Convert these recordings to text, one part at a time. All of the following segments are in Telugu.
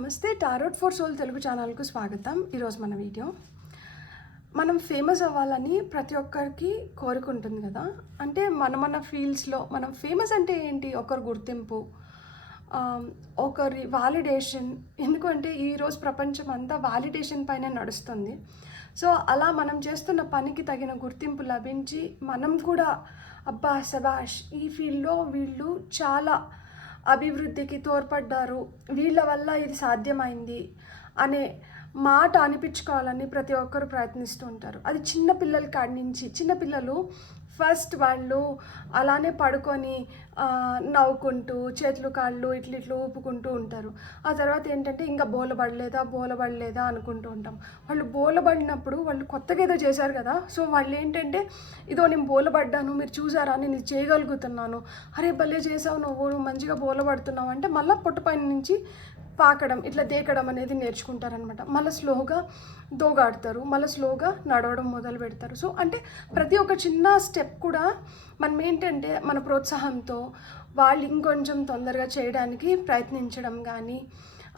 నమస్తే టారోట్ ఫర్ సోల్ తెలుగు ఛానల్కు స్వాగతం. ఈరోజు మన వీడియో మనం ఫేమస్ అవ్వాలని ప్రతి ఒక్కరికి కోరిక ఉంటుంది కదా. అంటే మన ఫీల్డ్స్లో మనం ఫేమస్ అంటే ఏంటి, ఒకరి గుర్తింపు, ఒకరి వాలిడేషన్. ఎందుకంటే ఈరోజు ప్రపంచం అంతా వాలిడేషన్ పైన నడుస్తుంది. సో అలా మనం చేస్తున్న పనికి తగిన గుర్తింపు లభించి మనం కూడా అబ్బా శబాష్, ఈ ఫీల్డ్లో వీళ్ళు చాలా అభివృద్ధికి తోడ్పడ్డారు, వీళ్ళ వల్ల ఇది సాధ్యమైంది అనే మాట అనిపించుకోవాలని ప్రతి ఒక్కరు ప్రయత్నిస్తూ ఉంటారు. అది చిన్నపిల్లల కాడి నుంచి. చిన్నపిల్లలు ఫస్ట్ వాళ్ళు అలానే పడుకొని నవ్వుకుంటూ చేతులు కాళ్ళు ఇట్లు ఊపుకుంటూ ఉంటారు. ఆ తర్వాత ఏంటంటే ఇంకా బోలబడలేదా అనుకుంటూ ఉంటాం. వాళ్ళు బోలబడినప్పుడు వాళ్ళు కొత్తగా ఏదో చేశారు కదా, సో వాళ్ళు ఏంటంటే ఇదో నేను బోలబడ్డాను, మీరు చూసారా, నేను ఇది చేయగలుగుతున్నాను, అరే భలే చేసావు నువ్వు మంచిగా బోలబడుతున్నావు అంటే మళ్ళీ పొట్టుపైన నుంచి పాకడం ఇట్లా దేకడం అనేది నేర్చుకుంటారనమాట. మళ్ళీ స్లోగా దోగాడతారు, మళ్ళీ స్లోగా నడవడం మొదలు పెడతారు. సో అంటే ప్రతి ఒక్క చిన్న స్టెప్ కూడా మనం ఏంటంటే మన ప్రోత్సాహంతో వాళ్ళు ఇంకొంచెం తొందరగా చేయడానికి ప్రయత్నించడం కానీ,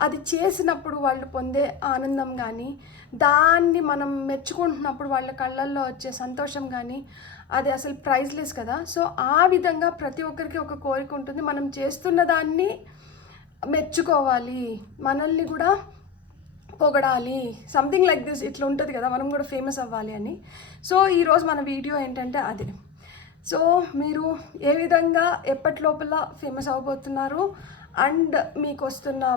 అది చేసినప్పుడు వాళ్ళు పొందే ఆనందం కానీ, దాన్ని మనం మెచ్చుకుంటున్నప్పుడు వాళ్ళ కళ్ళల్లో వచ్చే సంతోషం కానీ, అది అసలు ప్రైజ్లెస్ కదా. సో ఆ విధంగా ప్రతి ఒక్కరికి ఒక కోరిక ఉంటుంది, మనం చేస్తున్న దాన్ని మెచ్చుకోవాలి, మనల్ని కూడా పొగడాలి, సంథింగ్ లైక్ దిస్. ఇట్లా ఉంటుంది కదా, మనం కూడా ఫేమస్ అవ్వాలి అని. సో ఈరోజు మన వీడియో ఏంటంటే అదే. సో మీరు ఏ విధంగా ఎప్పటి లోపల ఫేమస్ అవ్వబోతున్నారు అండ్ మీకు వస్తున్న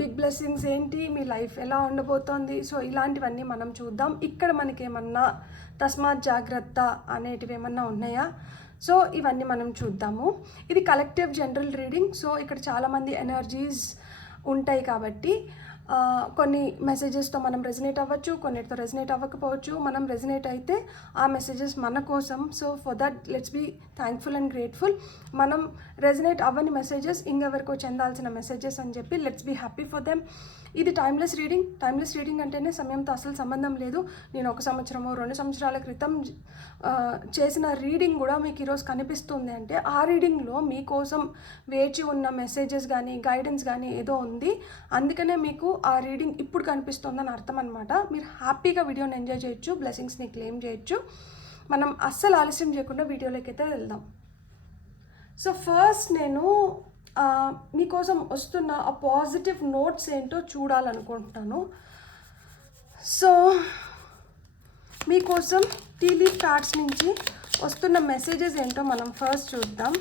బిగ్ బ్లెస్సింగ్స్ ఏంటి, మీ లైఫ్ ఎలా ఉండబోతోంది, సో ఇలాంటివన్నీ మనం చూద్దాం. ఇక్కడ మనకి ఏమన్నా తస్మాత్ జాగ్రత్త అనేటివి ఏమన్నా ఉన్నాయా, సో ఇవన్నీ మనం చూద్దాము. ఇది కలెక్టివ్ జనరల్ రీడింగ్. సో ఇక్కడ చాలామంది ఎనర్జీస్ ఉంటాయి కాబట్టి కొన్ని మెసేజెస్తో మనం రెజనేట్ అవ్వచ్చు, కొన్నిటితో రెజనేట్ అవ్వకపోవచ్చు. మనం రెజనేట్ అయితే ఆ మెసేజెస్ మన కోసం. So for that let's be thankful and grateful. మనం రెజనేట్ అవ్వని మెసేజెస్ ఇంకెవరికో చెందాల్సిన మెసేజెస్ అని చెప్పి let's be happy for them. ఇది టైమ్లెస్ రీడింగ్. టైమ్లెస్ రీడింగ్ అంటేనే సమయంతో అసలు సంబంధం లేదు. నేను 1 సంవత్సరమో 2 సంవత్సరాల క్రితం చేసిన రీడింగ్ కూడా మీకు ఈరోజు కనిపిస్తుంది అంటే ఆ రీడింగ్లో మీకోసం వేచి ఉన్న మెసేజెస్ కానీ గైడెన్స్ కానీ ఏదో ఉంది. అందుకనే మీకు ఆ రీడింగ్ ఇప్పుడు కనిపిస్తుందని అర్థం అనమాట. మీరు హ్యాపీగా వీడియోని ఎంజాయ్ చేయొచ్చు, బ్లెస్సింగ్స్ని క్లెయిమ్ చేయొచ్చు. మనం అస్సలు ఆలస్యం చేయకుండా వీడియోలోకి అయితే వెళ్దాం. సో ఫస్ట్ నేను మీకోసం వస్తున్న ఆ పాజిటివ్ నోట్స్ ఏంటో చూడాలనుకుంటున్నాను. సో మీకోసం టీ లీఫ్ కార్డ్స్ నుంచి వస్తున్న మెసేజెస్ ఏంటో మనం ఫస్ట్ చూద్దాం.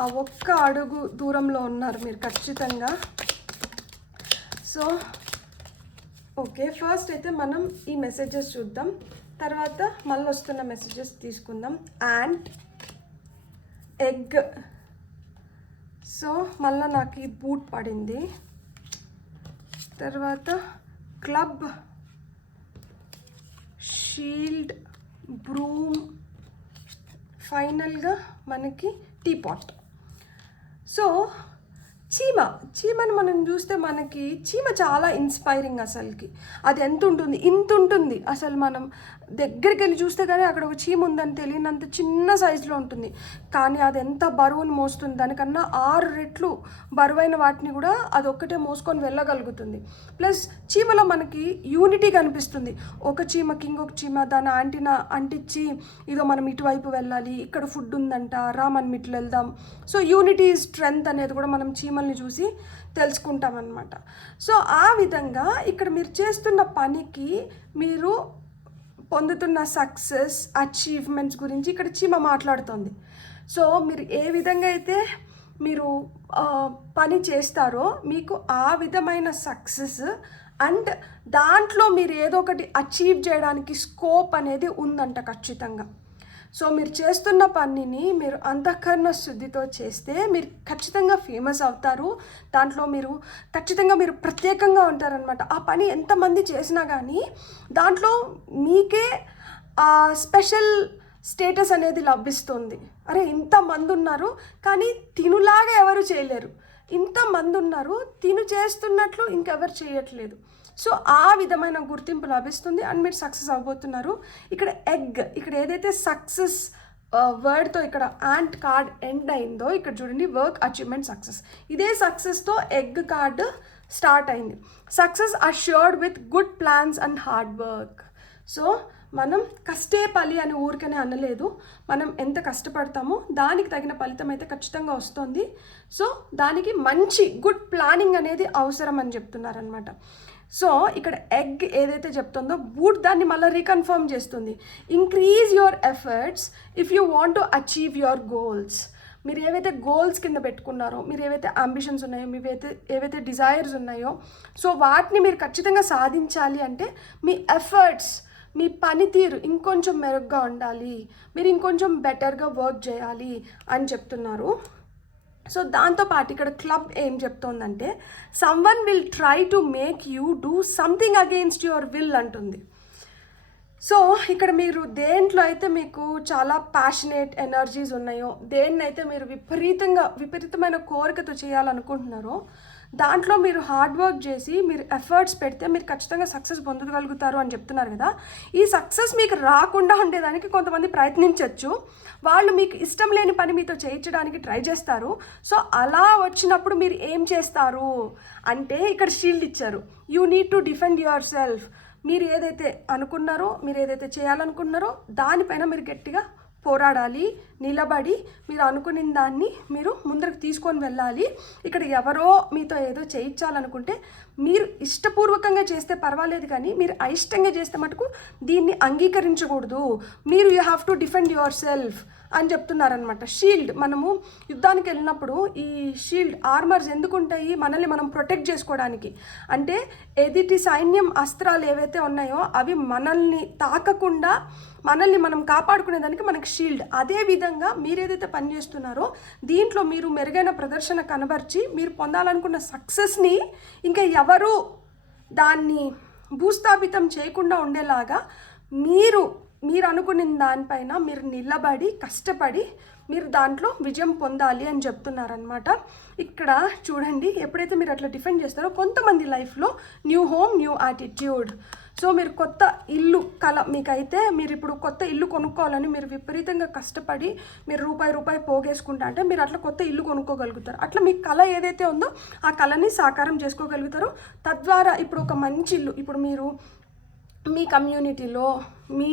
ఆ ఒక్క అడుగు దూరంలో ఉన్నారు మీరు ఖచ్చితంగా. సో ఓకే, ఫస్ట్ అయితే మనం ఈ మెసేజెస్ చూద్దాం, తర్వాత మళ్ళీ వస్తున్న మెసేజెస్ తీసుకుందాం. And egg. సో మళ్ళీ నాకు ఈ బూట్ పడింది. తర్వాత క్లబ్, షీల్డ్, బ్రూమ్, ఫైనల్గా మనకి టీపాట్. సో చీమను మనం చూస్తే మనకి చీమ చాలా ఇన్స్పైరింగ్. అసలుకి అది ఎంత ఉంటుంది, ఇంత ఉంటుంది. అసలు మనం దగ్గరికి వెళ్ళి చూస్తే కానీ అక్కడ ఒక చీమ ఉందని తెలియనంత చిన్న సైజులో ఉంటుంది, కానీ అది ఎంత బరువును మోస్తుంది, దానికన్నా 6 రెట్లు బరువైన వాటిని కూడా అది ఒక్కటే మోసుకొని వెళ్ళగలుగుతుంది. ప్లస్ చీమలో మనకి యూనిటీ కనిపిస్తుంది. ఒక చీమకి ఇంకొక చీమ దాని యాంటీనా అంటించి ఇదో మనం ఇటువైపు వెళ్ళాలి, ఇక్కడ ఫుడ్ ఉందంట, రా మనం ఇట్లు వెళ్దాం. సో యూనిటీ స్ట్రెంగ్త్ అనేది కూడా మనం చీమల్ని చూసి తెలుసుకుంటామన్నమాట. సో ఆ విధంగా ఇక్కడ మీరు చేస్తున్న పనికి మీరు పొందుతున్న సక్సెస్ అచీవ్మెంట్స్ గురించి ఇక్కడ చీమ మాట్లాడుతుంది. సో మీరు ఏ విధంగా అయితే మీరు పని చేస్తారో మీకు ఆ విధమైన సక్సెస్ అండ్ దాంట్లో మీరు ఏదో ఒకటి అచీవ్ చేయడానికి స్కోప్ అనేది ఉందంట ఖచ్చితంగా. సో మీరు చేస్తున్న పనిని మీరు అంతఃకరణ శుద్ధితో చేస్తే మీరు ఖచ్చితంగా ఫేమస్ అవుతారు. దాంట్లో మీరు ఖచ్చితంగా మీరు ప్రత్యేకంగా ఉంటారనమాట. ఆ పని ఎంతమంది చేసినా కానీ దాంట్లో మీకే స్పెషల్ స్టేటస్ అనేది లభిస్తుంది. అరే ఇంతమంది ఉన్నారు కానీ తినులాగా ఎవరు చేయలేరు, ఇంతమంది ఉన్నారు తిను చేస్తున్నట్లు ఇంకెవరు చేయట్లేదు. సో ఆ విధమైన గుర్తింపు లభిస్తుంది అండ్ మీరు సక్సెస్ అవ్వబోతున్నారు. ఇక్కడ ఎగ్, ఇక్కడ ఏదైతే సక్సెస్ వర్డ్తో ఇక్కడ యాంట్ కార్డ్ ఎండ్ అయిందో ఇక్కడ చూడండి వర్క్ అచీవ్మెంట్ సక్సెస్. ఇదే సక్సెస్తో ఎగ్ కార్డ్ స్టార్ట్ అయింది. Success assured with good plans and hard work. So మనం కష్టే పలి అని ఊరికనే అనలేదు, మనం ఎంత కష్టపడతామో దానికి తగిన ఫలితం అయితే ఖచ్చితంగా వస్తుంది. సో దానికి మంచి గుడ్ ప్లానింగ్ అనేది అవసరం అని చెప్తున్నారనమాట. సో ఇక్కడ ఎగ్ ఏదైతే చెప్తుందో బూట్ దాన్ని మళ్ళీ రీకన్ఫర్మ్ చేస్తుంది. Increase your efforts if you want to achieve your goals. మీరు ఏవైతే గోల్స్ కింద పెట్టుకున్నారో, మీరు ఏవైతే అంబిషన్స్ ఉన్నాయో, ఏవైతే డిజైర్స్ ఉన్నాయో, సో వాటిని మీరు ఖచ్చితంగా సాధించాలి అంటే మీ ఎఫర్ట్స్, మీ పనితీరు ఇంకొంచెం మెరుగ్గా ఉండాలి, మీరు ఇంకొంచెం బెటర్గా వర్క్ చేయాలి అని చెప్తున్నారు. సో దాంతోపాటు ఇక్కడ క్లబ్ ఏం చెప్తోందంటే someone will try to make you do something against your will అంటుంది. సో ఇక్కడ మీరు దేంట్లో అయితే మీకు చాలా ప్యాషనేట్ ఎనర్జీస్ ఉన్నాయో, దేన్నైతే మీరు విపరీతమైన కోరికతో చేయాలనుకుంటున్నారో దాంట్లో మీరు హార్డ్ వర్క్ చేసి మీరు ఎఫర్ట్స్ పెడితే మీరు ఖచ్చితంగా సక్సెస్ పొందగలుగుతారు అని చెప్తున్నారు కదా. ఈ సక్సెస్ మీకు రాకుండా ఉండేదానికి కొంతమంది ప్రయత్నించవచ్చు, వాళ్ళు మీకు ఇష్టం లేని పని మీతో చేయించడానికి ట్రై చేస్తారు. సో అలా వచ్చినప్పుడు మీరు ఏం చేస్తారు అంటే ఇక్కడ షీల్డ్ ఇచ్చారు. You need to defend your self. మీరు ఏదైతే అనుకున్నారో, మీరు ఏదైతే చేయాలనుకున్నారో దానిపైన మీరు గట్టిగా పోరాడాలి, నిలబడి మీరు అనుకున్న దాన్ని మీరు ముందరకు తీసుకొని వెళ్ళాలి. ఇక్కడ ఎవరో మీతో ఏదో చేయించాలనుకుంటే మీరు ఇష్టపూర్వకంగా చేస్తే పర్వాలేదు, కానీ మీరు అయిష్టంగా చేస్తే మటుకు దీన్ని అంగీకరించకూడదు. మీరు you have to defend your self అని చెప్తున్నారనమాట. షీల్డ్, మనము యుద్ధానికి వెళ్ళినప్పుడు ఈ షీల్డ్ ఆర్మర్స్ ఎందుకు ఉంటాయి? మనల్ని మనం ప్రొటెక్ట్ చేసుకోవడానికి. అంటే ఎదుటి సైన్యం అస్త్రాలు ఏవైతే ఉన్నాయో అవి మనల్ని తాకకుండా మనల్ని మనం కాపాడుకునేదానికి మనకి షీల్డ్. అదేవిధంగా మీరు ఏదైతే పని చేస్తున్నారో దీంట్లో మీరు మెరుగైన ప్రదర్శన కనబర్చి మీరు పొందాలనుకున్న సక్సెస్ని ఇంకా ఎవరు దాన్ని భూస్థాపితం చేయకుండా ఉండేలాగా మీరు అనుకున్న దానిపైన మీరు నిలబడి కష్టపడి మీరు దాంట్లో విజయం పొందాలి అని చెప్తున్నారనమాట. ఇక్కడ చూడండి, ఎప్పుడైతే మీరు అట్లా డిఫెండ్ చేస్తారో కొంతమంది లైఫ్లో new home, new attitude. So మీరు కొత్త ఇల్లు కల మీకైతే మీరు ఇప్పుడు కొత్త ఇల్లు కొనుక్కోవాలని మీరు విపరీతంగా కష్టపడి మీరు రూపాయి పోగేసుకుంటా అంటే మీరు అట్లా కొత్త ఇల్లు కొనుక్కోగలుగుతారు. అట్లా మీ కళ ఏదైతే ఉందో ఆ కళని సాకారం చేసుకోగలుగుతారు. తద్వారా ఇప్పుడు ఒక మంచి ఇల్లు, ఇప్పుడు మీరు మీ కమ్యూనిటీలో, మీ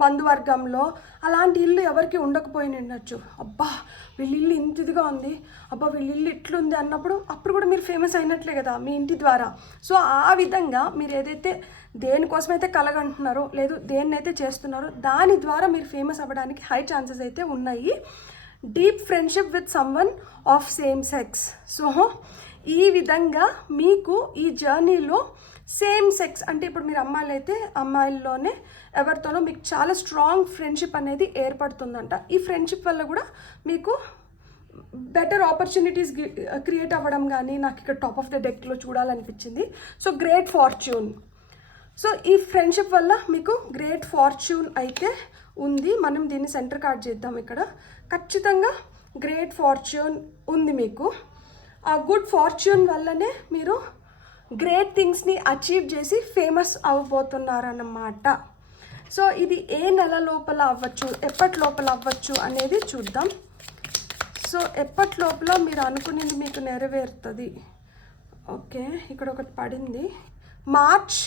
బంధువర్గంలో అలాంటి ఇల్లు ఎవరికి ఉండకపోయి ఉండొచ్చు. అబ్బా వీళ్ళ ఇల్లు ఇంత ఇదిగా ఉంది, అబ్బా వీళ్ళ ఇల్లు ఇట్లుంది అన్నప్పుడు అప్పుడు కూడా మీరు ఫేమస్ అయినట్లే కదా మీ ఇంటి ద్వారా. సో ఆ విధంగా మీరు ఏదైతే దేనికోసమైతే కలగంటున్నారో లేదు దేన్నైతే చేస్తున్నారో దాని ద్వారా మీరు ఫేమస్ అవ్వడానికి హై ఛాన్సెస్ అయితే ఉన్నాయి. Deep friendship with someone of same sex. So ఈ విధంగా మీకు ఈ జర్నీలో సేమ్ సెక్స్ అంటే ఇప్పుడు మీరు అమ్మాయిలు అయితే అమ్మాయిల్లోనే ఎవరితోనో మీకు చాలా స్ట్రాంగ్ ఫ్రెండ్షిప్ అనేది ఏర్పడుతుందంట. ఈ ఫ్రెండ్షిప్ వల్ల కూడా మీకు బెటర్ ఆపర్చునిటీస్ క్రియేట్ అవ్వడం కానీ నాకు ఇక్కడ టాప్ ఆఫ్ ద డెక్లో చూడాలనిపించింది. So great fortune. సో ఈ ఫ్రెండ్షిప్ వల్ల మీకు గ్రేట్ ఫార్చ్యూన్ అయితే ఉంది. మనం దీన్ని సెంటర్ కార్డ్ చేద్దాం. ఇక్కడ ఖచ్చితంగా గ్రేట్ ఫార్చ్యూన్ ఉంది మీకు. ఆ గుడ్ ఫార్చ్యూన్ వల్లనే మీరు గ్రేట్ థింగ్స్ని అచీవ్ చేసి ఫేమస్ అవ్వబోతున్నారన్నమాట. సో ఇది ఏ నెల లోపల అవ్వచ్చు, ఎప్పటి లోపల అవ్వచ్చు అనేది చూద్దాం. సో ఎప్పటి లోపల మీరు అనుకునేది మీకు నెరవేరుతుంది. ఓకే, ఇక్కడ ఒకటి పడింది మార్చ్.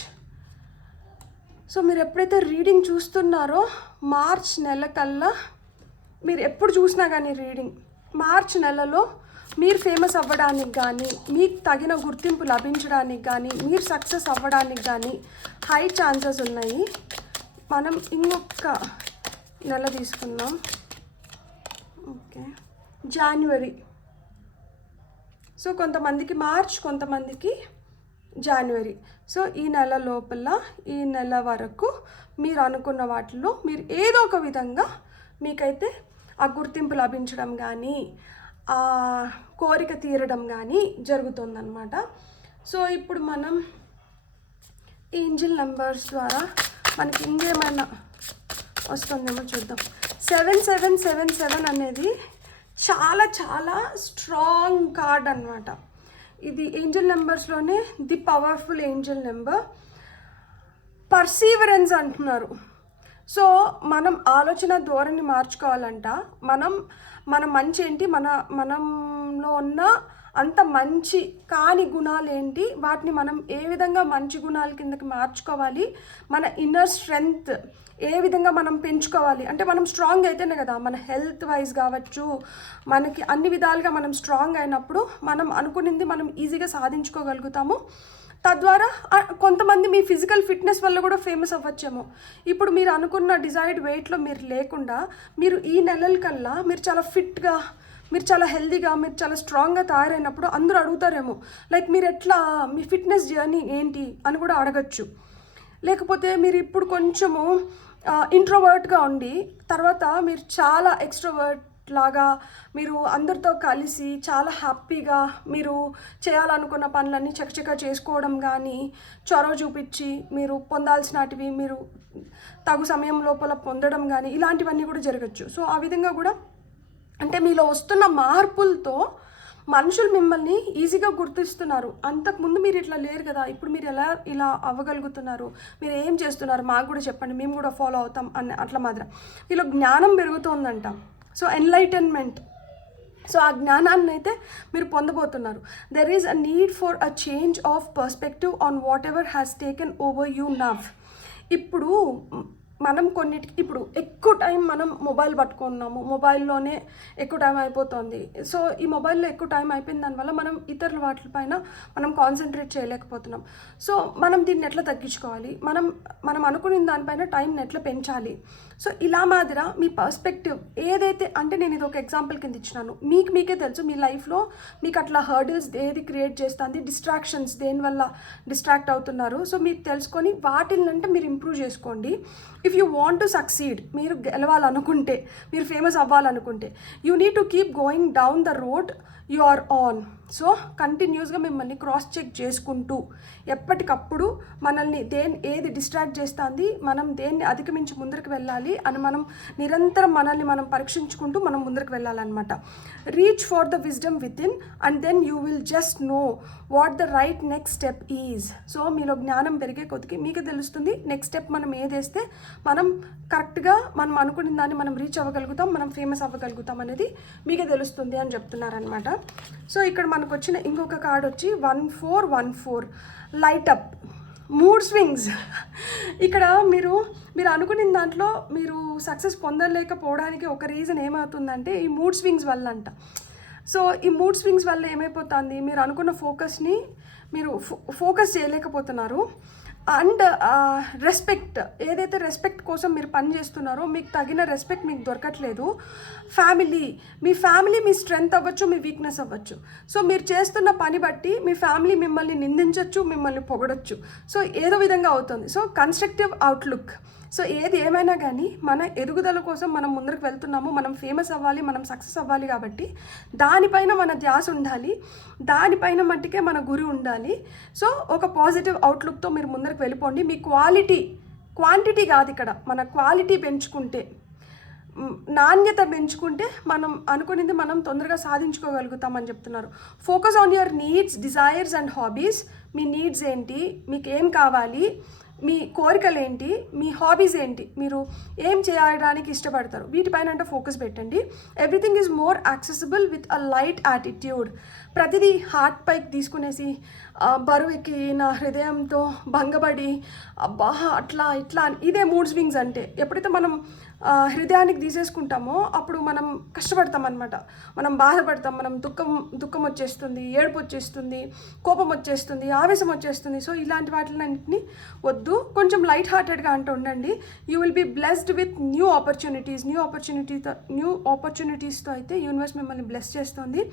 సో మీరు ఎప్పుడైతే రీడింగ్ చూస్తున్నారో మార్చ్ నెల కల్లా మీరు ఎప్పుడు చూసినా కానీ రీడింగ్ మార్చ్ నెలలో మీరు ఫేమస్ అవ్వడానికి కానీ, మీకు తగిన గుర్తింపు లభించడానికి కానీ, మీరు సక్సెస్ అవ్వడానికి కానీ హై ఛాన్సెస్ ఉన్నాయి. మనం ఇంకొక నెల తీసుకుందాం. ఓకే, జనవరి. సో కొంతమందికి మార్చ్, కొంతమందికి జనవరి. సో ఈ నెల లోపల, ఈ నెల వరకు మీరు అనుకున్న వాటిలో మీరు ఏదో ఒక విధంగా మీకైతే ఆ గుర్తింపు లభించడం కానీ ఆ కోరిక తీరడం కానీ జరుగుతుందన్నమాట. సో ఇప్పుడు మనం ఏంజిల్ నెంబర్స్ ద్వారా మనకి ఇంకేమైనా వస్తుందేమో చూద్దాం. 7777 అనేది చాలా చాలా స్ట్రాంగ్ కార్డ్ అనమాట. ఇది ఏంజిల్ నెంబర్స్లోనే the powerful angel number. Perseverance అంటున్నారు. సో మనం ఆలోచన ధోరణి మార్చుకోవాలంట. మన మంచి ఏంటి, మనంలో ఉన్న అంత మంచి కాని గుణాలేంటి, వాటిని మనం ఏ విధంగా మంచి గుణాల కిందకి మార్చుకోవాలి, మన ఇన్నర్ స్ట్రెంగ్త్ ఏ విధంగా మనం పెంచుకోవాలి. అంటే మనం స్ట్రాంగ్ అయితేనే కదా మన హెల్త్ వైజ్ కావచ్చు, మనకి అన్ని విధాలుగా మనం స్ట్రాంగ్ అయినప్పుడు మనం అనుకున్నది మనం ఈజీగా సాధించుకోగలుగుతాము. తద్వారా కొంతమంది మీ ఫిజికల్ ఫిట్నెస్ వల్ల కూడా ఫేమస్ అవ్వచ్చేమో. ఇప్పుడు మీరు అనుకున్న డిజైర్డ్ వెయిట్లో మీరు లేకుండా మీరు ఈ నెలల కల్లా మీరు చాలా ఫిట్గా, మీరు చాలా హెల్తీగా, మీరు చాలా స్ట్రాంగ్గా తయారైనప్పుడు అందరూ అడుగుతారేమో లైక్ మీరు ఎట్లా, మీ ఫిట్నెస్ జర్నీ ఏంటి అని కూడా అడగచ్చు. లేకపోతే మీరు ఇప్పుడు కొంచెము ఇంట్రోవర్ట్గా ఉండి తర్వాత మీరు చాలా ఎక్స్ట్రోవర్ట్ లాగా మీరు అందరితో కలిసి చాలా హ్యాపీగా మీరు చేయాలనుకున్న పనులన్నీ చకచకా చేసుకోవడం కానీ, చొరవ చూపించి మీరు పొందాల్సినటివి మీరు తగు సమయం లోపల పొందడం కానీ ఇలాంటివన్నీ కూడా జరగచ్చు. సో ఆ విధంగా కూడా అంటే మీలో వస్తున్న మార్పులతో మనుషులు మిమ్మల్ని ఈజీగా గుర్తిస్తున్నారు. అంతకుముందు మీరు ఇట్లా లేరు కదా, ఇప్పుడు మీరు ఇలా అవ్వగలుగుతున్నారు, మీరు ఏం చేస్తున్నారు మాకు కూడా చెప్పండి, మేము కూడా ఫాలో అవుతాం అని అట్లా మాత్రం మీలో జ్ఞానం పెరుగుతుందంట. సో ఎన్లైటన్మెంట్, సో ఆ జ్ఞానాన్ని అయితే మీరు పొందబోతున్నారు. There is a need for a change of perspective on what ever has taken over you now. ఇప్పుడు మనం కొన్నిటికి ఇప్పుడు ఎక్కువ టైం మనం మొబైల్ పట్టుకున్నాము, మొబైల్లోనే ఎక్కువ టైం అయిపోతుంది. సో ఈ మొబైల్లో ఎక్కువ టైం అయిపోయిన దానివల్ల మనం ఇతరుల వాటిపైన మనం కాన్సన్ట్రేట్ చేయలేకపోతున్నాం. సో మనం దీన్ని ఎట్లా తగ్గించుకోవాలి, మనం అనుకున్న దానిపైన టైంని ఎట్లా పెంచాలి. సో ఇలా మాదిర మీ పర్స్పెక్టివ్ ఏదైతే, అంటే నేను ఇది ఒక ఎగ్జాంపుల్ కింద ఇచ్చినాను, మీకే తెలుసు మీ లైఫ్లో మీకు అట్లా హర్డిల్స్ ఏది క్రియేట్ చేస్తుంది, డిస్ట్రాక్షన్స్ దేనివల్ల డిస్ట్రాక్ట్ అవుతున్నారు. సో మీరు తెలుసుకొని వాటిని అంటే మీరు ఇంప్రూవ్ చేసుకోండి. If you want to succeed, మీరు గెలవాలనుకుంటే, మీరు ఫేమస్ అవ్వాలనుకుంటే, you need to keep going down the road you are on. So కంటిన్యూస్గా మిమ్మల్ని క్రాస్ చెక్ చేసుకుంటూ ఎప్పటికప్పుడు మనల్ని ఏది డిస్ట్రాక్ట్ చేస్తుంది, మనం దేన్ని అధిగమించి ముందరికి వెళ్ళాలి అని మనం నిరంతరం మనల్ని మనం పరీక్షించుకుంటూ మనం ముందరికి వెళ్ళాలన్నమాట. Reach for the wisdom within and then you will just know what the right next step is. So మీలో జ్ఞానం పెరిగే కొద్దికి మీకు తెలుస్తుంది నెక్స్ట్ స్టెప్ మనం ఏదేస్తే మనం కరెక్ట్గా మనం అనుకున్న దాన్ని మనం రీచ్ అవ్వగలుగుతాం, మనం ఫేమస్ అవ్వగలుగుతాం అనేది మీకే తెలుస్తుంది అని చెప్తున్నారనమాట. సో ఇక్కడ మనకు వచ్చిన ఇంకొక కార్డ్ వచ్చి 1414 లైట్ అప్ మూడ్ స్వింగ్స్. ఇక్కడ మీరు అనుకున్న దాంట్లో మీరు సక్సెస్ పొందలేకపోవడానికి ఒక రీజన్ ఏమవుతుందంటే ఈ మూడ్ స్వింగ్స్ వల్ల అంట. సో ఈ మూడ్ స్వింగ్స్ వల్ల ఏమైపోతుంది, మీరు అనుకున్న ఫోకస్ని మీరు ఫోకస్ చేయలేకపోతున్నారు. అండ్ రెస్పెక్ట్, ఏదైతే రెస్పెక్ట్ కోసం మీరు పని చేస్తున్నారో మీకు తగిన రెస్పెక్ట్ మీకు దొరకట్లేదు. మీ ఫ్యామిలీ మీ స్ట్రెంగ్త్ అవ్వచ్చు, మీ వీక్నెస్ అవ్వచ్చు. సో మీరు చేస్తున్న పని బట్టి మీ ఫ్యామిలీ మిమ్మల్ని నిందించవచ్చు, మిమ్మల్ని పొగడొచ్చు. సో ఏదో విధంగా అవుతుంది. So constructive outlook. సో ఏది ఏమైనా కానీ మన ఎదుగుదల కోసం మనం ముందరకు వెళ్తున్నాము, మనం ఫేమస్ అవ్వాలి, మనం సక్సెస్ అవ్వాలి కాబట్టి దానిపైన మన ధ్యాస ఉండాలి, దానిపైన మట్టికే మన గురి ఉండాలి. సో ఒక పాజిటివ్ అవుట్లుక్తో మీరు ముందరకు వెళ్ళిపోండి. మీ క్వాంటిటీ కాదు ఇక్కడ, మన క్వాలిటీ పెంచుకుంటే, నాణ్యత పెంచుకుంటే మనం అనుకునేది మనం తొందరగా సాధించుకోగలుగుతామని చెప్తున్నారు. Focus on your needs, desires and hobbies. Me needs ఏంటి, మీకు ఏం కావాలి, మీ కోరికలు ఏంటి, మీ హాబీస్ ఏంటి, మీరు ఏం చేయడానికి ఇష్టపడతారు, వీటిపైన అంటే ఫోకస్ పెట్టండి. Everything is more accessible with a light attitude. ప్రతిదీ హార్ట్ పైకి తీసుకునేసి బరువుకి నా హృదయంతో భంగపడి అబ్బా అట్లా ఇట్లా, ఇదే మూడ్ స్వింగ్స్ అంటే. ఎప్పుడైతే మనం హృదయానికి తీసేసుకుంటామో అప్పుడు మనం కష్టపడతాం అనమాట, మనం బాధపడతాం, మనం దుఃఖం వచ్చేస్తుంది, ఏడుపు వచ్చేస్తుంది, కోపం వచ్చేస్తుంది, ఆవేశం వచ్చేస్తుంది. సో ఇలాంటి వాటిలన్నింటినీ వద్దు, కొంచెం లైట్ హార్టెడ్గా అంటూ ఉండండి. You will be blessed with new ఆపర్చునిటీస్తో అయితే యూనివర్స్ మిమ్మల్ని బ్లెస్ చేస్తుంది.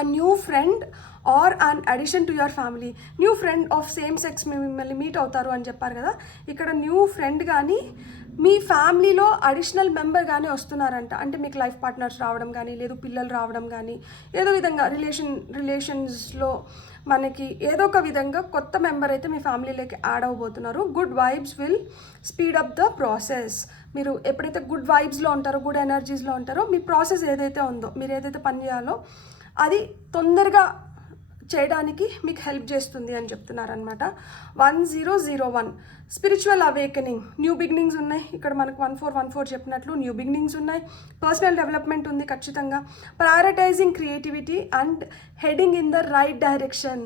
a new friend or an addition to your family. New friend of same sex మిమ్మల్ని మీట్ అవుతారు అని చెప్పారు కదా, ఇక్కడ న్యూ ఫ్రెండ్ కానీ మీ ఫ్యామిలీలో అడిషనల్ మెంబర్ కానీ వస్తున్నారంట. అంటే మీకు లైఫ్ పార్ట్నర్స్ రావడం కానీ, లేదు పిల్లలు రావడం కానీ, ఏదో విధంగా రిలేషన్స్లో మనకి ఏదో ఒక విధంగా కొత్త మెంబర్ అయితే మీ ఫ్యామిలీలోకి యాడ్ అవ్వబోతున్నారు. Good vibes will speed up the process. మీరు ఎప్పుడైతే గుడ్ వైబ్స్లో ఉంటారో, గుడ్ ఎనర్జీస్లో ఉంటారో, మీ ప్రాసెస్ ఏదైతే ఉందో, మీరు ఏదైతే పని చేయాలో అది తొందరగా చేయడానికి మీకు హెల్ప్ చేస్తుంది అని చెప్తున్నారనమాట. 1001 స్పిరిచువల్ అవేకనింగ్, న్యూ బిగినింగ్స్ ఉన్నాయి. ఇక్కడ మనకు 1414 చెప్పినట్లు న్యూ బిగినింగ్స్ ఉన్నాయి. పర్సనల్ డెవలప్మెంట్ ఉంది ఖచ్చితంగా. Prioritising creativity and heading in the right direction.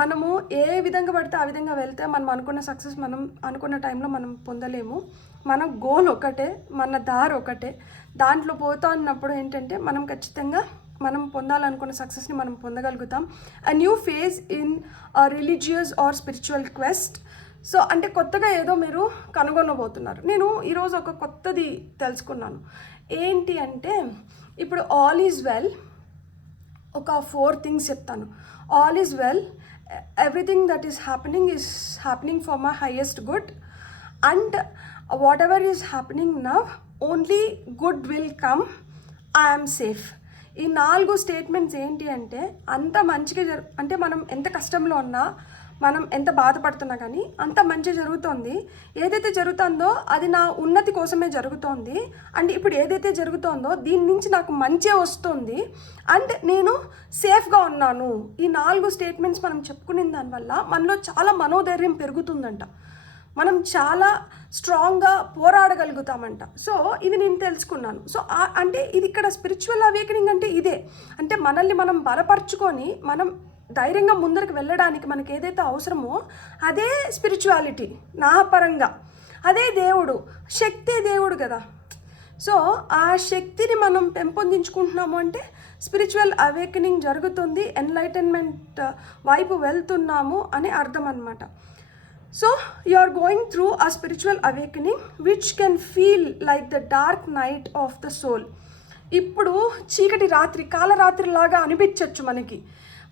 మనము ఏ విధంగా పడితే ఆ విధంగా వెళ్తే మనం అనుకున్న సక్సెస్ మనం అనుకున్న టైంలో మనం పొందలేము. మన గోల్ ఒకటే, మన దారి ఒకటే. దాంట్లో పోతా ఉన్నప్పుడు ఏంటంటే మనం ఖచ్చితంగా మనం పొందాలనుకున్న సక్సెస్ని మనం పొందగలుగుతాం. A new phase in religious or spiritual quest. So అంటే కొత్తగా ఏదో మీరు కనుగొనబోతున్నారు. నేను ఈరోజు ఒక కొత్తది తెలుసుకున్నాను. ఏంటి అంటే ఇప్పుడు ఆల్ ఈజ్ వెల్, ఒక 4 థింగ్స్ చెప్తాను. All is well, everything that is happening for my highest good, and what ever is happening now only good will come, I'm safe. ఈ 4 స్టేట్మెంట్స్ ఏంటి అంటే అంత మంచిగా అంటే మనం ఎంత కష్టంలో ఉన్నా, మనం ఎంత బాధపడుతున్నా కానీ అంత మంచి జరుగుతోంది. ఏదైతే జరుగుతుందో అది నా ఉన్నతి కోసమే జరుగుతోంది. అండ్ ఇప్పుడు ఏదైతే జరుగుతోందో దీని నుంచి నాకు మంచి వస్తుంది, అండ్ నేను సేఫ్గా ఉన్నాను. ఈ 4 స్టేట్మెంట్స్ మనం చెప్పుకునే దానివల్ల మనలో చాలా మనోధైర్యం పెరుగుతుందంట. మనం చాలా స్ట్రాంగ్గా పోరాడగలుగుతామంట. సో ఇది నేను తెలుసుకున్నాను. సో అంటే ఇది ఇక్కడ స్పిరిచువల్ అవేకనింగ్ అంటే ఇదే. అంటే మనల్ని మనం బలపరుచుకొని మనం ధైర్యంగా ముందరికి వెళ్ళడానికి మనకి ఏదైతే అవసరమో అదే స్పిరిచువాలిటీ. నా పరంగా అదే దేవుడు, శక్తి దేవుడు కదా. సో ఆ శక్తిని మనం పెంపొందించుకుంటున్నాము అంటే స్పిరిచువల్ అవేకనింగ్ జరుగుతుంది, ఎన్లైటన్మెంట్ వైపు వెళ్తున్నాము అని అర్థం అన్నమాట. So you are going through a spiritual awakening which can feel like the dark night of the soul. ఇప్పుడు చీకటి రాత్రి, కాలరాత్రి లాగా అనిపించవచ్చు మనకి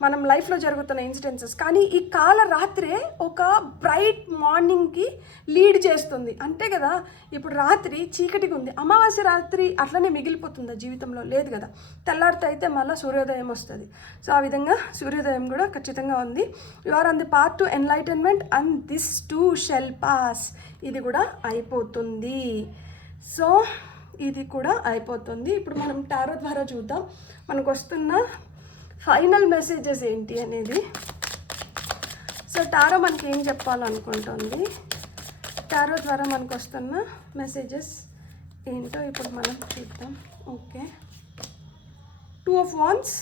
మనం లైఫ్లో జరుగుతున్న ఇన్సిడెన్సెస్. కానీ ఈ కాలరాత్రే ఒక బ్రైట్ మార్నింగ్కి లీడ్ చేస్తుంది. అంతే కదా, ఇప్పుడు రాత్రి చీకటిగా ఉంది, అమావాస్య రాత్రి అట్లనే మిగిలిపోతుందా జీవితంలో? లేదు కదా. తెల్లారితే అయితే మళ్ళీ సూర్యోదయం వస్తుంది. సో ఆ విధంగా సూర్యోదయం కూడా ఖచ్చితంగా ఉంది. You are on the path to enlightenment and this too shall pass. ఇది కూడా అయిపోతుంది. సో ఇది కూడా అయిపోతుంది. ఇప్పుడు మనం టారో ద్వారా చూద్దాం మనకు వస్తున్న ఫైనల్ మెసేజెస్ ఏంటి అనేది. సో టారో మనకి ఏం చెప్పాలనుకుంటుంది, టారో ద్వారా మనకు వస్తున్న మెసేజెస్ ఏంటో ఇప్పుడు మనం చూద్దాం. ఓకే, 2 of Wands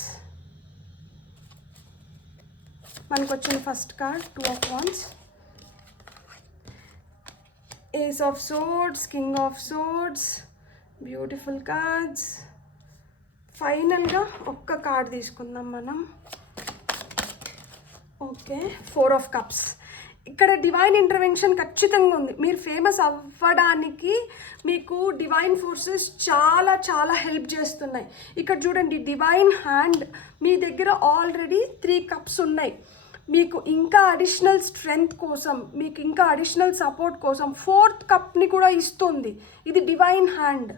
మనకు వచ్చిన first card 2 of Wands, Ace of Swords, King of Swords, beautiful cards. ఫైనల్గా ఒక్క కార్డ్ తీసుకుందాం మనం. Okay, 4 of Cups. ఇక్కడ డివైన్ ఇంటర్వెన్షన్ ఖచ్చితంగా ఉంది. మీరు ఫేమస్ అవ్వడానికి మీకు డివైన్ ఫోర్సెస్ చాలా చాలా హెల్ప్ చేస్తున్నాయి. ఇక్కడ చూడండి, డివైన్ హ్యాండ్ మీ దగ్గర ఆల్రెడీ 3 cups ఉన్నాయి. మీకు ఇంకా అడిషనల్ స్ట్రెంగ్త్ కోసం, మీకు ఇంకా అడిషనల్ సపోర్ట్ కోసం 4th కప్ని కూడా ఇస్తుంది. ఇది డివైన్ హ్యాండ్.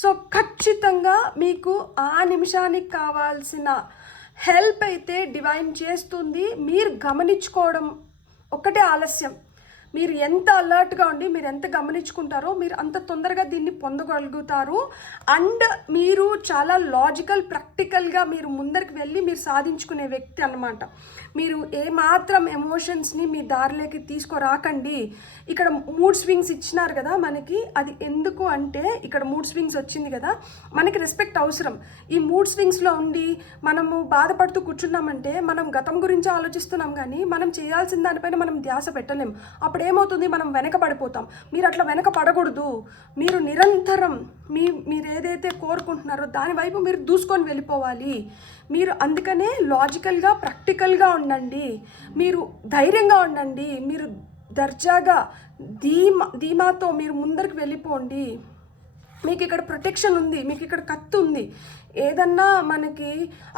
సో ఖచ్చితంగా మీకు ఆ నిమిషానికి కావాల్సిన హెల్ప్ అయితే డివైన్ చేస్తుంది. మీరు గమనించుకోవడం ఒక్కటే ఆలస్యం. మీరు ఎంత అలర్ట్గా ఉండి మీరు ఎంత గమనించుకుంటారో మీరు అంత తొందరగా దీన్ని పొందగలుగుతారు. అండ్ మీరు చాలా లాజికల్, ప్రాక్టికల్గా మీరు ముందరికి వెళ్ళి మీరు సాధించుకునే వ్యక్తి అన్నమాట. మీరు ఏమాత్రం ఎమోషన్స్ని మీ దారిలోకి తీసుకురాకండి. ఇక్కడ మూడ్ స్వింగ్స్ ఇచ్చినారు కదా మనకి, అది ఎందుకు అంటే ఇక్కడ మూడ్ స్వింగ్స్ వచ్చింది కదా, మనకి రెస్పెక్ట్ అవసరం. ఈ మూడ్ స్వింగ్స్లో ఉండి మనము బాధపడుతూ కూర్చున్నామంటే మనం గతం గురించి ఆలోచిస్తున్నాం కానీ మనం చేయాల్సిన దానిపైన మనం ధ్యాస పెట్టలేం. అప్పుడు ఏమవుతుంది, మనం వెనకబడిపోతాం. మీరు అట్లా వెనకపడకూడదు. మీరు నిరంతరం మీరు ఏదైతే కోరుకుంటున్నారో దాని వైపు మీరు దూసుకొని వెళ్ళిపోవాలి. మీరు అందుకనే లాజికల్గా, ప్రాక్టికల్గా ఉండండి. మీరు ధైర్యంగా ఉండండి. మీరు దర్జాగా ధీమాతో మీరు ముందరికి వెళ్ళిపోండి. మీకు ఇక్కడ ప్రొటెక్షన్ ఉంది, మీకు ఇక్కడ కత్తి ఉంది. ఏదన్నా మనకి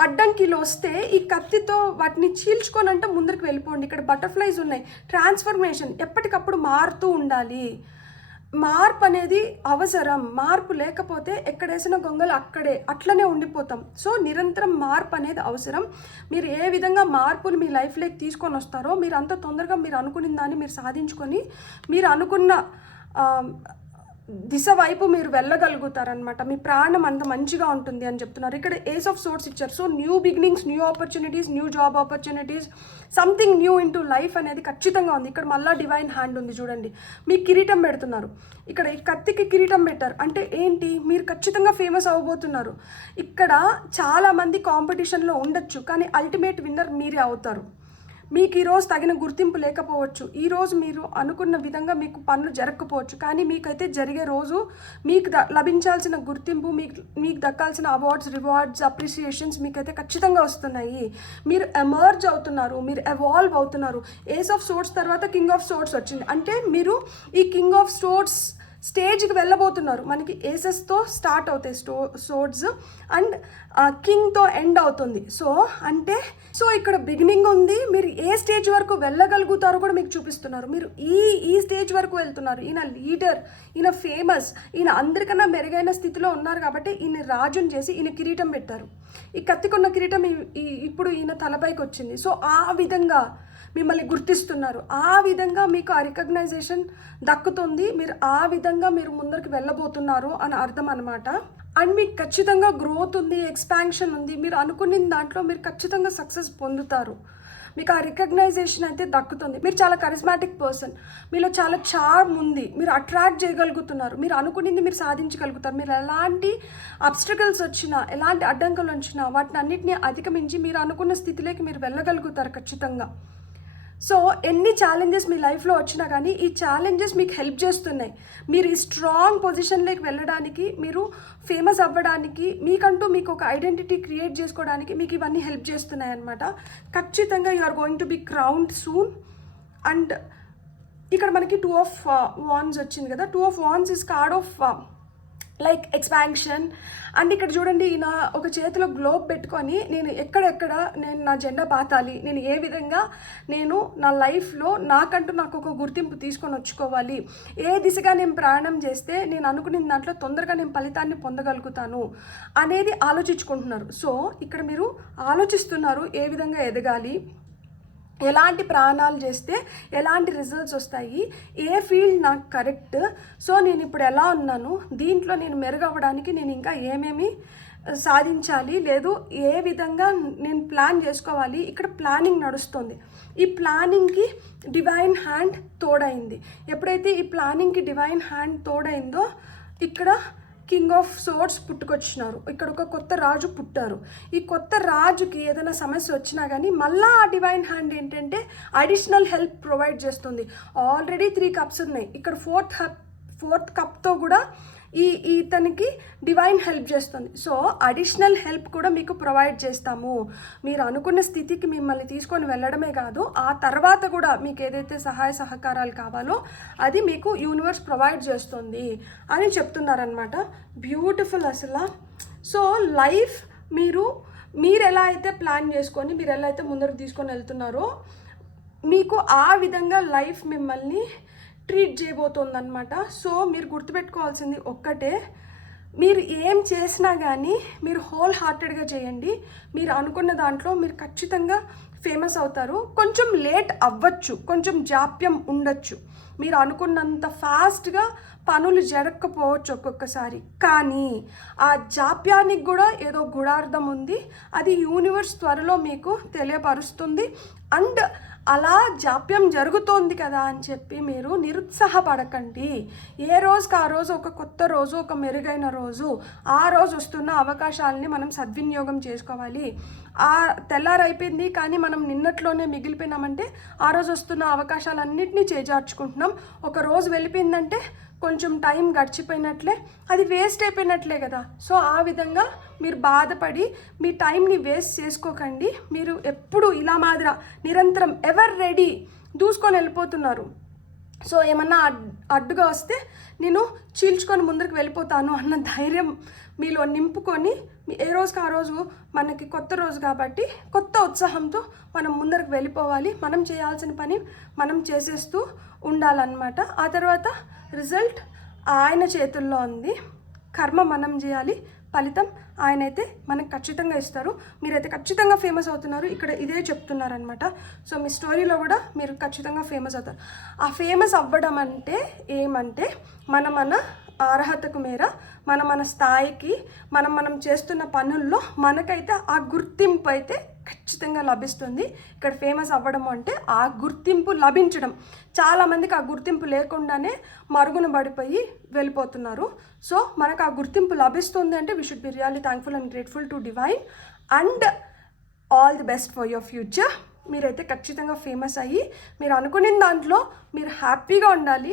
అడ్డంకిలు వస్తే ఈ కత్తితో వాటిని చీల్చుకోనంటే ముందరికి వెళ్ళిపోండి. ఇక్కడ బటర్ఫ్లైస్ ఉన్నాయి. ట్రాన్స్ఫర్మేషన్ ఎప్పటికప్పుడు మారుతూ ఉండాలి. మార్పు అనేది అవసరం. మార్పు లేకపోతే ఎక్కడేసిన గొంగలు అక్కడే అట్లనే ఉండిపోతాం. సో నిరంతరం మార్పు అనేది అవసరం. మీరు ఏ విధంగా మార్పుని మీ లైఫ్లోకి తీసుకొని వస్తారో మీరు అంత తొందరగా మీరు అనుకున్న దాన్ని మీరు సాధించుకొని మీరు అనుకున్న దిశ వైపు మీరు వెళ్ళగలుగుతారనమాట. మీ ప్రాణం అంత మంచిగా ఉంటుంది అని చెప్తున్నారు. ఇక్కడ ఏస్ ఆఫ్ సోర్స్ ఇచ్చారు. So new beginnings, new opportunities, new job opportunities, something nu into life అనేది ఖచ్చితంగా ఉంది. ఇక్కడ మళ్ళీ డివైన్ హ్యాండ్ ఉంది చూడండి. మీకు కిరీటం పెడుతున్నారు. ఇక్కడ ఈ కత్తికి కిరీటం పెట్టారు అంటే ఏంటి, మీరు ఖచ్చితంగా ఫేమస్ అవ్వబోతున్నారు. ఇక్కడ చాలామంది కాంపిటీషన్లో ఉండొచ్చు, కానీ అల్టిమేట్ విన్నర్ మీరే అవుతారు. మీకు ఈరోజు తగిన గుర్తింపు లేకపోవచ్చు, ఈరోజు మీరు అనుకున్న విధంగా మీకు పనులు జరగకపోవచ్చు, కానీ మీకైతే జరిగే రోజు మీకు లభించాల్సిన గుర్తింపు, మీకు దక్కాల్సిన అవార్డ్స్, రివార్డ్స్, అప్రిసియేషన్స్ మీకైతే ఖచ్చితంగా వస్తున్నాయి. మీరు ఎమర్జ్ అవుతున్నారు, మీరు ఎవాల్వ్ అవుతున్నారు. ఏస్ ఆఫ్ సోర్ట్స్ తర్వాత కింగ్ ఆఫ్ సోర్ట్స్ వచ్చింది అంటే మీరు ఈ కింగ్ ఆఫ్ సోర్ట్స్ స్టేజ్కి వెళ్ళబోతున్నారు. మనకి ఏసెస్తో స్టార్ట్ అవుతాయి సోర్డ్స్ అండ్ కింగ్తో ఎండ్ అవుతుంది. సో ఇక్కడ బిగినింగ్ ఉంది. మీరు ఏ స్టేజ్ వరకు వెళ్ళగలుగుతారో కూడా మీకు చూపిస్తున్నారు. మీరు ఈ స్టేజ్ వరకు వెళ్తున్నారు. ఈయన లీడర్, ఈయన ఫేమస్, ఈయన అందరికన్నా మెరుగైన స్థితిలో ఉన్నారు కాబట్టి ఈయన రాజుని చేసి ఈయన కిరీటం పెట్టారు. ఈ కత్తికున్న కిరీటం ఇప్పుడు ఈయన తలపైకి వచ్చింది. సో ఆ విధంగా మిమ్మల్ని గుర్తిస్తున్నారు. ఆ విధంగా మీకు ఆ రికగ్నైజేషన్ దక్కుతుంది. మీరు ఆ విధంగా మీరు ముందరికి వెళ్ళబోతున్నారు అని అర్థం అనమాట. అండ్ మీకు ఖచ్చితంగా గ్రోత్ ఉంది, ఎక్స్పాన్షన్ ఉంది. మీరు అనుకున్న దాంట్లో మీరు ఖచ్చితంగా సక్సెస్ పొందుతారు. మీకు ఆ రికగ్నైజేషన్ అయితే దక్కుతుంది. మీరు చాలా కరిస్మాటిక్ పర్సన్, మీలో చాలా చార్మ్ ఉంది, మీరు అట్రాక్ట్ చేయగలుగుతున్నారు, మీరు అనుకున్నది మీరు సాధించగలుగుతారు. మీరు ఎలాంటి అబ్స్టకల్స్ వచ్చినా, ఎలాంటి అడ్డంకులు వచ్చినా వాటిని అన్నింటినీ అధిగమించి మీరు అనుకున్న స్థితిలోకి మీరు వెళ్ళగలుగుతారు ఖచ్చితంగా. సో ఎన్ని ఛాలెంజెస్ మీ లైఫ్లో వచ్చినా కానీ ఈ ఛాలెంజెస్ మీకు హెల్ప్ చేస్తున్నాయి. మీరు ఈ స్ట్రాంగ్ పొజిషన్లోకి వెళ్ళడానికి, మీరు ఫేమస్ అవ్వడానికి, మీకు ఒక ఐడెంటిటీ క్రియేట్ చేసుకోవడానికి మీకు ఇవన్నీ హెల్ప్ చేస్తున్నాయి అన్నమాట. ఖచ్చితంగా you are going to be crowned soon. And ఇక్కడ మనకి 2 of Wands వచ్చింది కదా. 2 of Wands is card of like expansion. And ఇక్కడ చూడండి, ఈయన ఒక చేతిలో గ్లోబ్ పెట్టుకొని నేను ఎక్కడెక్కడ నేను నా జెండా పాతాలి, నేను ఏ విధంగా నేను నా లైఫ్లో నాకు ఒక గుర్తింపు తీసుకొని వచ్చుకోవాలి, ఏ దిశగా నేను ప్రయాణం చేస్తే నేను అనుకున్న దాంట్లో తొందరగా నేను ఫలితాన్ని పొందగలుగుతాను అనేది ఆలోచించుకుంటున్నారు. సో ఇక్కడ మీరు ఆలోచిస్తున్నారు ఏ విధంగా ఎదగాలి, ఎలాంటి ప్రయాణాలు చేస్తే ఎలాంటి రిజల్ట్స్ వస్తాయి, ఏ ఫీల్డ్ నాకు కరెక్ట్, సో నేను ఇప్పుడు ఎలా ఉన్నాను, దీంట్లో నేను మెరుగవ్వడానికి నేను ఇంకా ఏమేమి సాధించాలి, లేదు ఏ విధంగా నేను ప్లాన్ చేసుకోవాలి. ఇక్కడ ప్లానింగ్ నడుస్తుంది. ఈ ప్లానింగ్కి డివైన్ హ్యాండ్ తోడైంది. ఎప్పుడైతే ఈ ప్లానింగ్కి డివైన్ హ్యాండ్ తోడైందో ఇక్కడ కింగ్ ఆఫ్ సోర్డ్స్ పుట్టుకొచ్చినారు. ఇక్కడ ఒక కొత్త రాజు పుట్టారు. ఈ కొత్త రాజుకి ఏదైనా సమస్య వచ్చినా కానీ మళ్ళీ ఆ డివైన్ హ్యాండ్ ఏంటంటే అడిషనల్ హెల్ప్ ప్రొవైడ్ చేస్తుంది. ఆల్రెడీ 3 cups ఉన్నాయి. ఇక్కడ ఫోర్త్ కప్తో కూడా ఇతనికి డివైన్ హెల్ప్ చేస్తుంది. సో అడిషనల్ హెల్ప్ కూడా మీకు ప్రొవైడ్ చేస్తాము. మీరు అనుకున్న స్థితికి మిమ్మల్ని తీసుకొని వెళ్ళడమే కాదు, ఆ తర్వాత కూడా మీకు ఏదైతే సహాయ సహకారాలు కావాలో అది మీకు యూనివర్స్ ప్రొవైడ్ చేస్తుంది అని చెప్తున్నారనమాట. బ్యూటిఫుల్ అసలు. సో లైఫ్ మీరు ఎలా అయితే ప్లాన్ చేసుకొని మీరు ఎలా అయితే ముందరకు తీసుకొని వెళ్తున్నారో మీకు ఆ విధంగా లైఫ్ మిమ్మల్ని ట్రీట్ చేయబోతుందన్నమాట. సో మీరు గుర్తుపెట్టుకోవాల్సింది ఒక్కటే, మీరు ఏం చేసినా కానీ మీరు హోల్ హార్టెడ్గా చేయండి. మీరు అనుకున్న దాంట్లో మీరు ఖచ్చితంగా ఫేమస్ అవుతారు. కొంచెం లేట్ అవ్వచ్చు, కొంచెం జాప్యం ఉండొచ్చు, మీరు అనుకున్నంత ఫాస్ట్గా పనులు జరగకపోవచ్చు ఒక్కొక్కసారి, కానీ ఆ జాప్యానికి కూడా ఏదో గూఢార్థం ఉంది. అది యూనివర్స్ త్వరలో మీకు తెలియపరుస్తుంది. అండ్ అలా జాప్యం జరుగుతోంది కదా అని చెప్పి మీరు నిరుత్సాహపడకండి. ఏ రోజుకి ఆ రోజు ఒక కొత్త రోజు, ఒక మెరుగైన రోజు. ఆ రోజు వస్తున్న అవకాశాలని మనం సద్వినియోగం చేసుకోవాలి. ఆ తెల్లారైపోయింది కానీ మనం నిన్నట్లోనే మిగిలిపోయినామంటే ఆ రోజు వస్తున్న అవకాశాలన్నింటినీ చేజార్చుకుంటున్నాం. ఒక రోజు వెళ్ళిపోయిందంటే కొంచెం టైం గడిచిపోయినట్లే, అది వేస్ట్ అయిపోయినట్లే కదా. సో ఆ విధంగా మీరు బాధపడి మీ టైంని వేస్ట్ చేసుకోకండి. మీరు ఎప్పుడు ఇలా మాదిర నిరంతరం ఎవర్ రెడీ దూసుకొని వెళ్ళిపోతున్నారు. సో ఏమన్నా అడ్డుగా వస్తే నేను చీల్చుకొని ముందరికి వెళ్ళిపోతాను అన్న ధైర్యం మీలో నింపుకొని ఏ రోజుకి ఆ రోజు మనకి కొత్త రోజు కాబట్టి కొత్త ఉత్సాహంతో మనం ముందరికి వెళ్ళిపోవాలి. మనం చేయాల్సిన పని మనం చేసేస్తూ ఉండాలన్నమాట. ఆ తర్వాత రిజల్ట్ ఆయన చేతుల్లో ఉంది. కర్మ మనం చేయాలి, ఫలితం ఆయన అయితే మనకు ఖచ్చితంగా ఇస్తారు. మీరైతే ఖచ్చితంగా ఫేమస్ అవుతున్నారు. ఇక్కడ ఇదే చెప్తున్నారనమాట. సో మీ స్టోరీలో కూడా మీరు ఖచ్చితంగా ఫేమస్ అవుతారు. ఆ ఫేమస్ అవ్వడం అంటే ఏమంటే మన అర్హతకు మేర మన స్థాయికి మనం చేస్తున్న పనుల్లో మనకైతే ఆ గుర్తింపు అయితే ఖచ్చితంగా లభిస్తుంది. ఇక్కడ ఫేమస్ అవ్వడం అంటే ఆ గుర్తింపు లభించడం. చాలామందికి ఆ గుర్తింపు లేకుండానే మరుగున పడిపోయి వెళ్ళిపోతున్నారు. సో మనకు ఆ గుర్తింపు లభిస్తుంది అంటే we should be really thankful and grateful to divine. And all the best for your future. మీరైతే ఖచ్చితంగా ఫేమస్ అయ్యి మీరు అనుకునే దాంట్లో మీరు హ్యాపీగా ఉండాలి.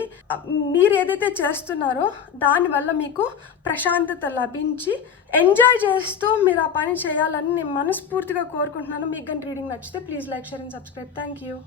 మీరు ఏదైతే చేస్తున్నారో దానివల్ల మీకు ప్రశాంతత లభించి ఎంజాయ్ చేస్తూ మీరు ఆ పని చేయాలని నేను మనస్ఫూర్తిగా కోరుకుంటున్నాను. మీకు కానీ రీడింగ్ నచ్చితే please like, share and subscribe. Thank you.